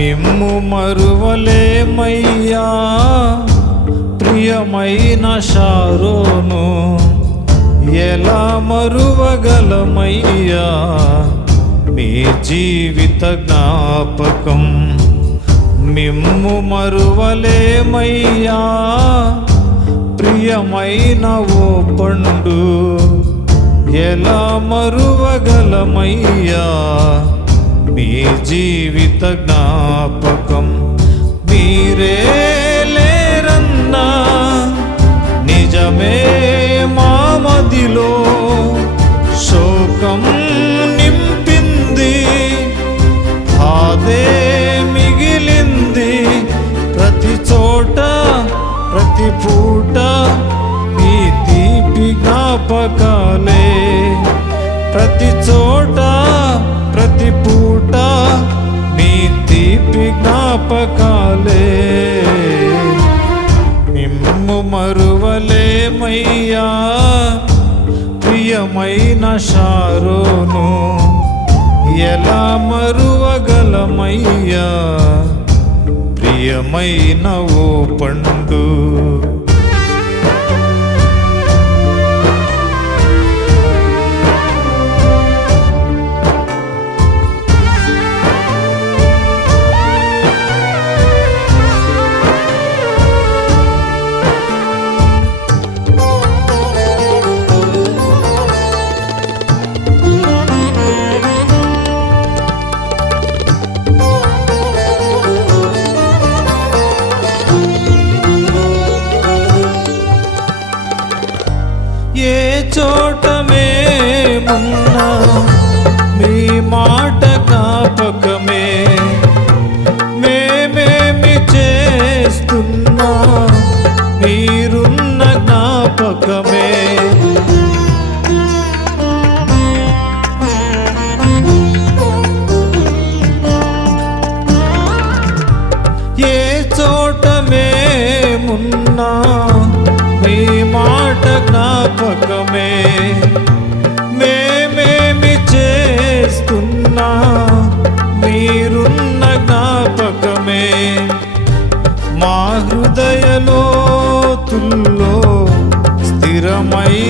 మిమ్ము మరువలేమయ్యా. ప్రియమైన షారోను ఎలా మరువగలమయ్యా? మీ జీవిత జ్ఞాపకం మిమ్ము మరువలేమయ్యా. ప్రియమైన ఓ పండు ఎలా మరువగలమయ్యా? మీ జీవిత జ్ఞాపకం మీరే లేరన్నా నిజమే మా మదిలో. శోకం నింపింది అదే మిగిలింది. ప్రతి చోట ప్రతి పూ మరువలేమయ్యా? ప్రియమైన షారోను ఎలా మరువగలమయ్యా? ప్రియమైన ఓ పండు. ఏ చోట మేము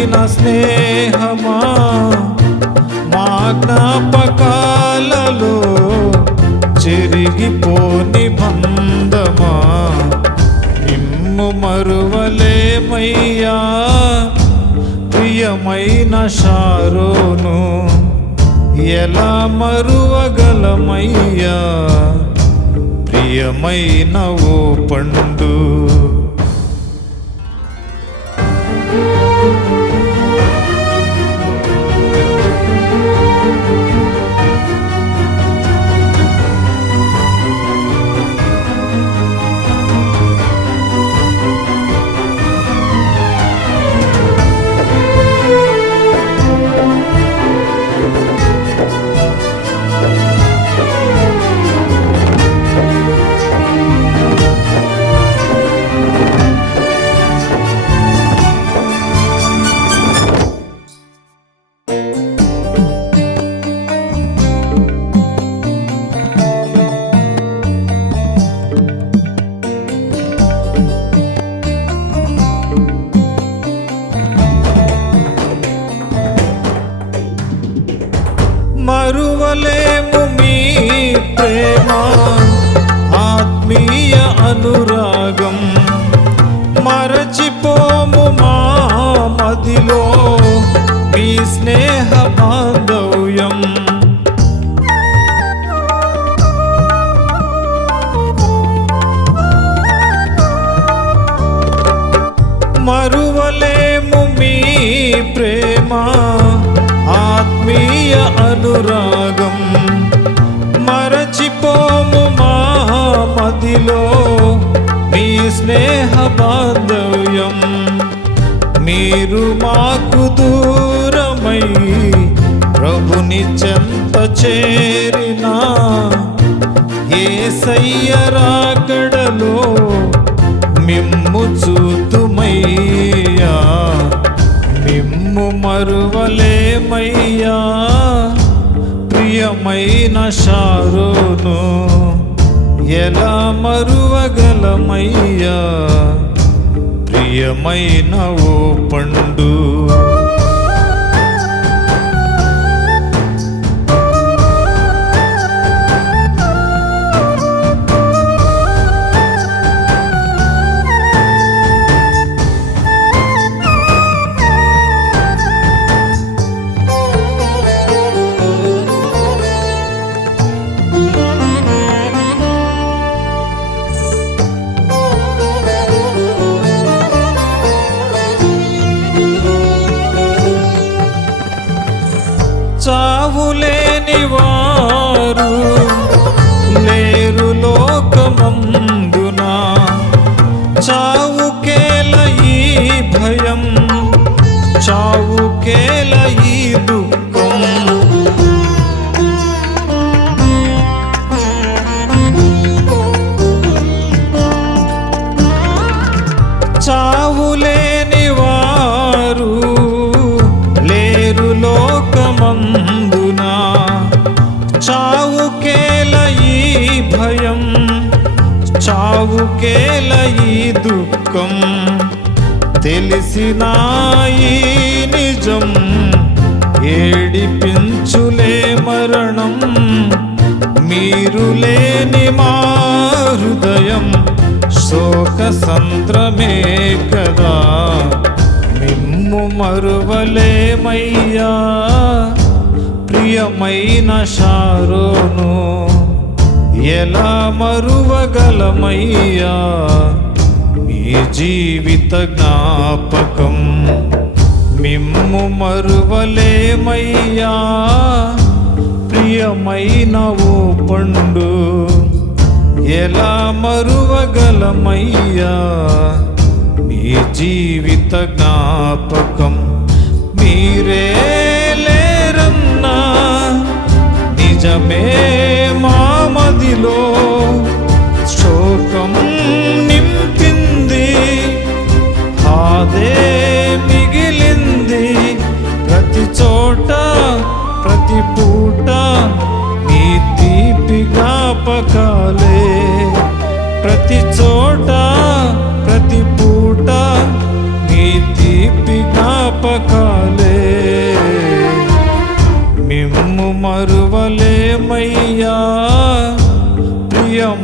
స్థిరమైన స్నేహమా? మా జ్ఞాపకాలలో చెరిగిపోని బంధమా? నిమ్ము మరువలేమయ్యా? ప్రియమైన షారోను ఎలా మరువగలమయ్యా? ప్రియమైన ఓ పండు. అనురాగం. మరచిపోము మా మదిలో మీ స్నేహ బాంధవ్యం. మరువలేము మీ ప్రేమ ఆత్మీయ అనురాగం. మరచిపోము మా మీ స్నేహ బాంధవ్యం మీరు మాకు దూరమై ప్రభుని చెంత చేరినా ఏ సయ్యరాకడలో మిమ్ము చూతుమయ్యా మిమ్ము మరువలేమయ్యా ప్రియమైన షారోను ఎలా మరువగలమయ్యా? ప్రియమైన ఓ పండు. చావులేని వారు నాకేల ఈ దుఃఖం తెలిసిన ఈ నిజం. ఏడిపించులే మరణం మీరు లేని మా హృదయం. శోక సంద్రమే కదా మిమ్ము మరువలేమయ్యా. ప్రియమైన షారోను ఎలా మరువగలమయ్యా? మీ జీవిత జ్ఞాపకం మిమ్ము మరువలేమయ్యా? ప్రియమైన ఓ పండు ఎలా మరువగలమయ్యా? మీ జీవిత జ్ఞాపకం మీరే లేరన్నా? నిజమే మా నీలో శోకం నింపింది. ఆదే మిగిలింది. ప్రతి చోట ప్రతి పూట నీ తీపి జ్ఞాపకాలే ప్రతి చోట ప్రతి పూట నీ తీపి జ్ఞాపకాలే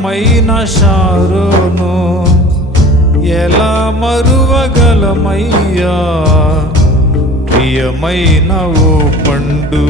మైన షారోను ఎలా మరువగలమయ్యా? ప్రియమైన ఓ పండు.